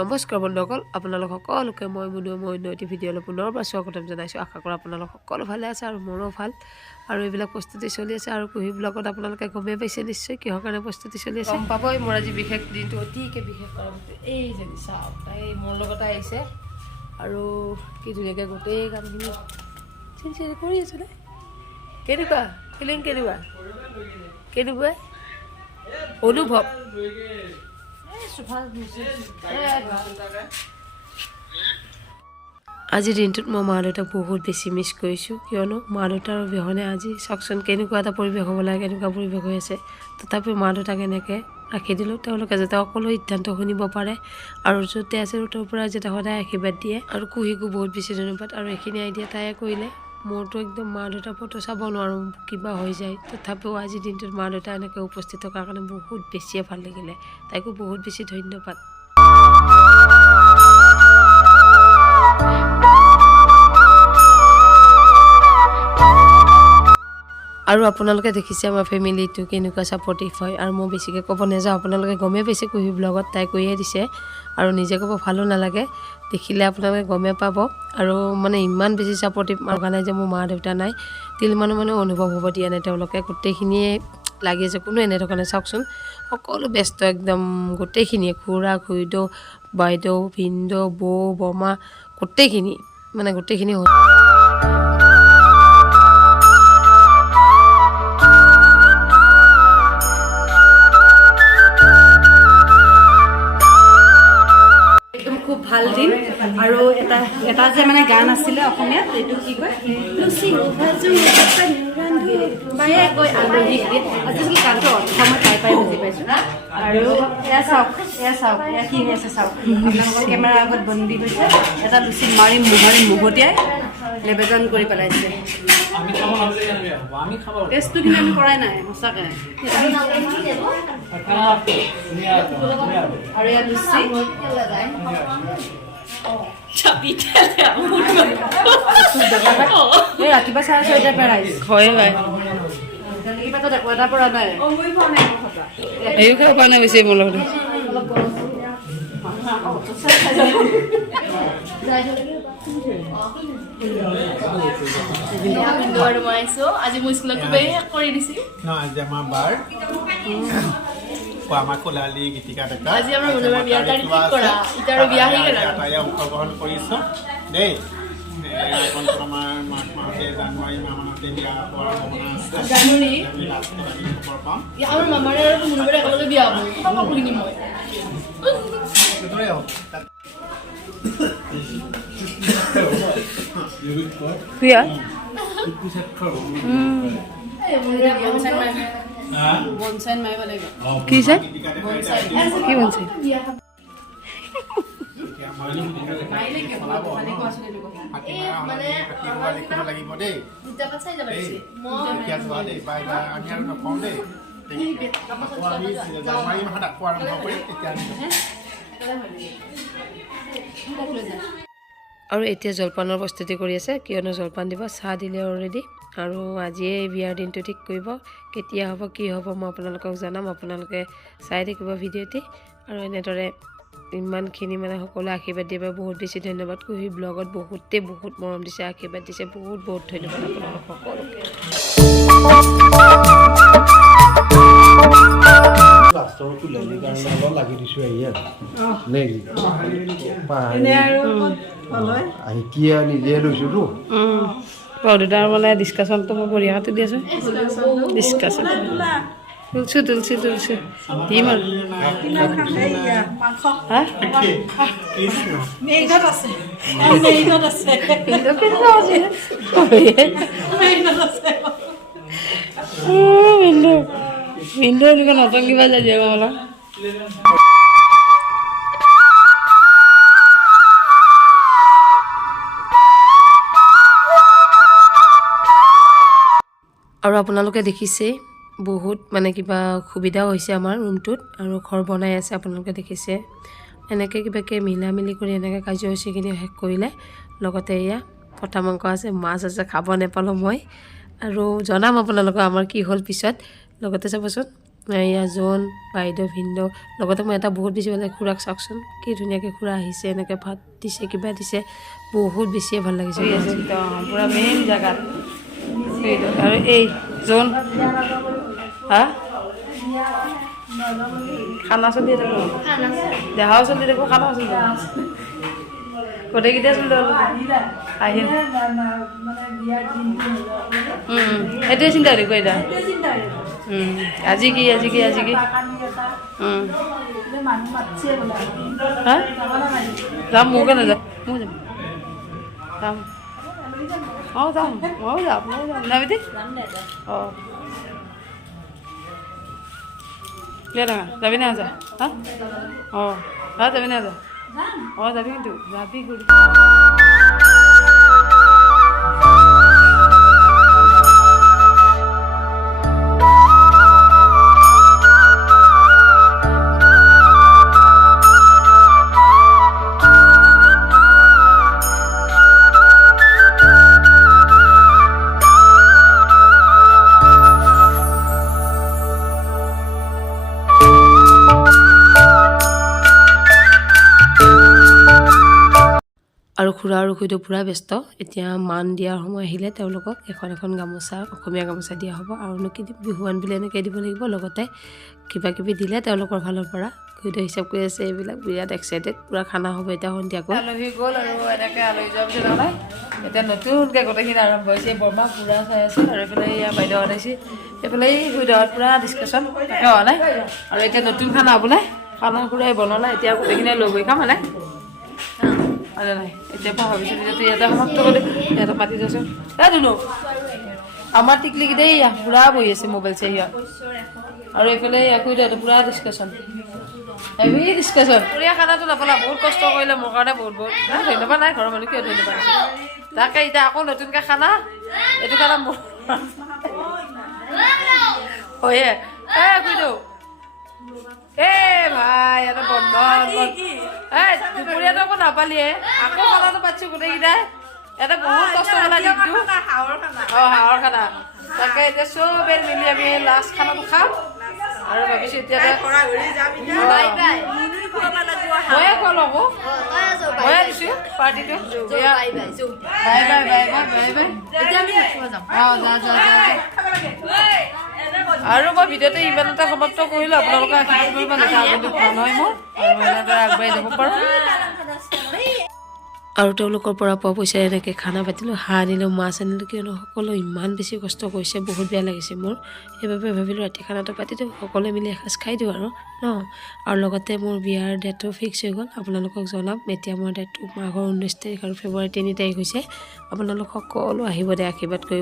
নমস্কাৰ বন্ধুসকল, আপোনালোক সকলোকে মই অন্য এটি ভিডিঅ'লৈ পুনৰবাৰ স্বাগতম জনাইছোঁ। আশা কৰোঁ আপোনালোক সকলো ভালে আছে আৰু মোৰো ভাল। আৰু এইবিলাক প্ৰস্তুতি চলি আছে আৰু কুহি ব্লগত আপোনালোকে গমেই পাইছে নিশ্চয় কিহৰ কাৰণে প্ৰস্তুতি চলি আছে। গম পাবই মোৰ আজি বিশেষ দিনটো অতিকৈ বিশেষ কাৰণটো এই যে চাওক, তাই মোৰ লগত আহিছে আৰু কি ধুনীয়াকৈ গোটেই কামখিনি চিন কৰি আছে দে। কেনেকুৱা ফিলিং, কেনেকুৱা অনুভৱ? আজিৰ দিনটোত মই মা দেউতাক বহুত বেছি মিছ কৰিছোঁ, কিয়নো মা দেউতাৰ অবিহনে আজি চাওকচোন কেনেকুৱা এটা পৰিৱেশ হ'ব লাগে, কেনেকুৱা পৰিৱেশ হৈ আছে। তথাপিও মা দেউতাক এনেকৈ ৰাখি দিলোঁ, তেওঁলোকে যাতে সকলো সিদ্ধান্ত শুনিব পাৰে আৰু য'তে আছে তাৰ পৰা যাতে সদায় আশীৰ্বাদ দিয়ে। আৰু কুহিকো বহুত বেছি ধন্যবাদ। আৰু এইখিনি আইডিয়া তাইয়ে কৰিলে। মোৰতো একদম মা দেউতাৰ ফটো চাব নোৱাৰোঁ, কিবা হৈ যায়। তথাপিও আজিৰ দিনটোত মা দেউতা এনেকৈ উপস্থিত থকাৰ কাৰণে বহুত বেছিয়ে ভাল লাগিলে। তাইকো বহুত বেছি ধন্যবাদ। আৰু আপোনালোকে দেখিছে আমাৰ ফেমিলিটো কেনেকুৱা ছাপৰ্টিভ হয়। আৰু মই বেছিকৈ ক'ব নাযাওঁ, আপোনালোকে গমেই পাইছে কুহি ব্লগত তাই কৈয়ে দিছে আৰু নিজে ক'ব ভালো নালাগে, দেখিলে আপোনালোকে গমেই পাব। আৰু মানে ইমান বেছি ছাপৰ্টিভ লগা নাই যে মোৰ মা দেউতা নাই, তিলমানো মানে অনুভৱ হ'ব দিয়া নাই। তেওঁলোকে গোটেইখিনিয়ে লাগি আছে, কোনো এনে থকা নাই। চাওকচোন সকলো ব্যস্ত একদম, গোটেইখিনিয়ে খুৰা খুৰীদেউ বাইদেউ ভিনদেউ বৌ বমা গোটেইখিনি খুব ভাল দিন। আৰু এটা যে মানে গান আছিলে অসমীয়াত, এইটো কি কয়, মায়ে কৈ আলহীক দিয়ে। আজিকালি গানটো অৰ্থ মই পাই বুজি পাইছোঁ। আৰু এয়া চাওক এয়া কি হৈ আছে চাওক, আপোনালোকৰ কেমেৰাৰ আগত বন্দী হৈছে। এটা লুচি মাৰি মুহতিয়াই লেবেজান কৰি পেলাইছে। টেষ্টটো কিন্তু আমি কৰাই নাই সঁচাকৈ। আৰু এয়া লুচি ৰাতিপুৱা 6:30 পৰা আহিছে। হয় ভাই, এটা পৰা নাই এই খাব পৰা নাই বেছি মোৰ লগত। আজি মোৰ স্কুলত খুবেই কৰি দিছে। আজি আমাৰ বাৰ কোলালী গীতিকা ডেকা আজি আমাৰ বিয়াৰ তাৰিখ ঠিক কৰা, ইটাৰো বিয়া হৈ গ'ল। তাইৰে অংশগ্ৰহণ কৰিছোঁ দেই। আমাৰ মাঘ মাহতে জানুৱাৰী মাহমানতে বিয়া হোৱাৰ সম্ভাৱনা আছে। জানুৱাৰী খবৰ পাম। আমাৰ মামাৰে আৰু মুনুবাৰে একেলগে বিয়া হ'ব, খবৰ কিনিম মই। বনচাইন মাৰিব লাগিব। কি চাই কি বনচাইন লাগিব দেই। জানুৱাৰী মাহত আকৌ আৰম্ভ কৰিম তেতিয়া। আৰু এতিয়া জলপানৰ প্ৰস্তুতি কৰি আছে, কিয়নো জলপান দিব। চাহ দিলে অলৰেডি। আৰু আজিয়ে বিয়াৰ দিনটো ঠিক কৰিব, কেতিয়া হ'ব কি হ'ব মই আপোনালোকক জনাম। আপোনালোকে চাই থাকিব ভিডিঅ'টি। আৰু এনেদৰে ইমানখিনি মানে সকলোৱে আশীৰ্বাদ দিব, বহুত বেছি ধন্যবাদ। কুহি ব্লগত বহুত মৰম দিছে, আশীৰ্বাদ দিছে, বহুত ধন্যবাদ আপোনালোক সকলোকে। মানে ডিছকাশ্যনটো মই বঢ়িয়াকৈ দি আছোঁ। ডিছকাশ্যন তুলছি দিম আৰু নতুন কিবা যাই দিব অলপ। আৰু আপোনালোকে দেখিছে বহুত মানে কিবা সুবিধাও হৈছে আমাৰ ৰুমটোত। আৰু ঘৰ বনাই আছে, আপোনালোকে দেখিছে। এনেকৈ কিবাকৈ মিলামিলি কৰি এনেকৈ কাৰ্যসূচীখিনি শেষ কৰিলে। লগতে এয়া পঠা মাংস আছে, মাছ আছে, খাব নাপালোঁ মই। আৰু জনাম আপোনালোকক আমাৰ কি হ'ল পিছত। লগতে চাবচোন এয়া জোন বাইদেউ ভিনদেউ লগতে মই এটা বহুত বেছি ভাল লাগে খুৰাক চাওকচোন কি ধুনীয়াকৈ খুৰা আহিছে এনেকৈ ভাত দিছে কিবা দিছে বহুত বেছিয়ে ভাল লাগিছে পূৰা মেইন জেগাত আৰু এই জোন হা খানা চলি থাকো দেহাও চলি থাকো খানাও চলি থাকো গোটেইকেইটা চলি আহিম সেইটোৱে চিন্তা কৰি কৈ দা আজি কি হা যাম মোকে নাযাম মই যাম ময়ো যাম নাবিতি অঁ যাবি না যা হা অঁ হা যাবি না যা অঁ যাবি কিন্তু যাবি গ'ল আৰু খুৰা আৰু খুৰীটো পূৰা ব্যস্ত এতিয়া মান দিয়াৰ সময় আহিলে তেওঁলোকক এখন গামোচা অসমীয়া গামোচা দিয়া হ'ব আৰুনো কি বিহুৱান বুলি এনেকৈ দিব লাগিব লগতে কিবা কিবি দিলে তেওঁলোকৰ ফালৰ পৰা খুৰীটো হিচাপ কৰি আছে এইবিলাক বিৰাট এক্সাইটেড পূৰা খানা হ'ব এতিয়া সন্ধিয়াকৈ আলহী গ'ল আৰু এনেকৈ আলহী যোৱাৰ পিছত নাই এতিয়া নতুনকৈ গোটেইখিনি আৰম্ভ হৈছে বৰমা পূৰা চাই আছে আৰু এইফালে এয়া বাইদেউ আনাইছে এইফালে এই খুৰীদেউত পূৰা ডিছকাশ্যন তাকে হোৱা নাই আৰু এতিয়া নতুন খানা বোলে খানা খুৰাই বনালে এতিয়া গোটেইখিনি লৈ গৈ খাম নাই নাই এতিয়া ভাবিছোঁ যিহেতু ইয়াতে সমাপ্ত কৰি ইয়াতে পাতি যাইছোঁ ধুনু আমাৰ টিকলিকেইটা ইয়া পূৰা বহি আছে মোবাইল চাই ইয়াত আৰু এইফালে ইয়াকো এতিয়া পূৰা ডিছকাশ্যন হেভি ডিছকাশ্যন পুৰীয়া খানাটো নাপালা বহুত কষ্ট কৰিলে মোৰ কাৰণে বহুত ধন্যবাদ নাই ঘৰৰ মানুহ কিয় ধন্যবাদ আছে তাকে এতিয়া আকৌ নতুনকৈ খানা এইটো খানা মোৰ হয়ে খুইদেউ ভাই এটা বন্ধন দুপৰীয়াটো আকৌ নাপালিয়ে আকৌ খানাটো পাতিছোঁ গোটেইকেইটাই এটা বহুত কষ্ট কৰা দিনটো অঁ হাঁহৰ খানা তাকে এতিয়া চবে মিলি আমি লাষ্ট খানাটো খাম আৰু ভাবিছোঁ এতিয়া ময়ে খোৱালো আকৌ ময়ে দিছোঁ পাৰ্টিটো বাই আৰু মই ভিডিঅ'টো ইমান এটা সমাপ্ত কৰিলোঁ আপোনালোকে আশীৰ্বাদ কৰিব নাথাকে কিন্তু ভাল হয় মোৰ আৰু এনেদৰে আগবাঢ়ি যাব পাৰোঁ আৰু তেওঁলোকৰ পৰা পোৱা পইচাৰে এনেকৈ খানা পাতিলোঁ হাঁহ আনিলোঁ মাছ আনিলোঁ কিয়নো সকলো ইমান বেছি কষ্ট কৰিছে বহুত বেয়া লাগিছে মোৰ সেইবাবে ভাবিলোঁ ৰাতি খানাটো পাতি দিওঁ সকলোৱে মিলি এসাঁজ খাই দিওঁ আৰু আৰু লগতে মোৰ বিয়াৰ ডেটটো ফিক্স হৈ গ'ল আপোনালোকক জনাম এতিয়া মোৰ ডেটটো মাঘৰ 19 তাৰিখ আৰু ফেব্ৰুৱাৰী 3 তাৰিখ হৈছে আপোনালোক সকলো আহিব দে আশীৰ্বাদ কৰিব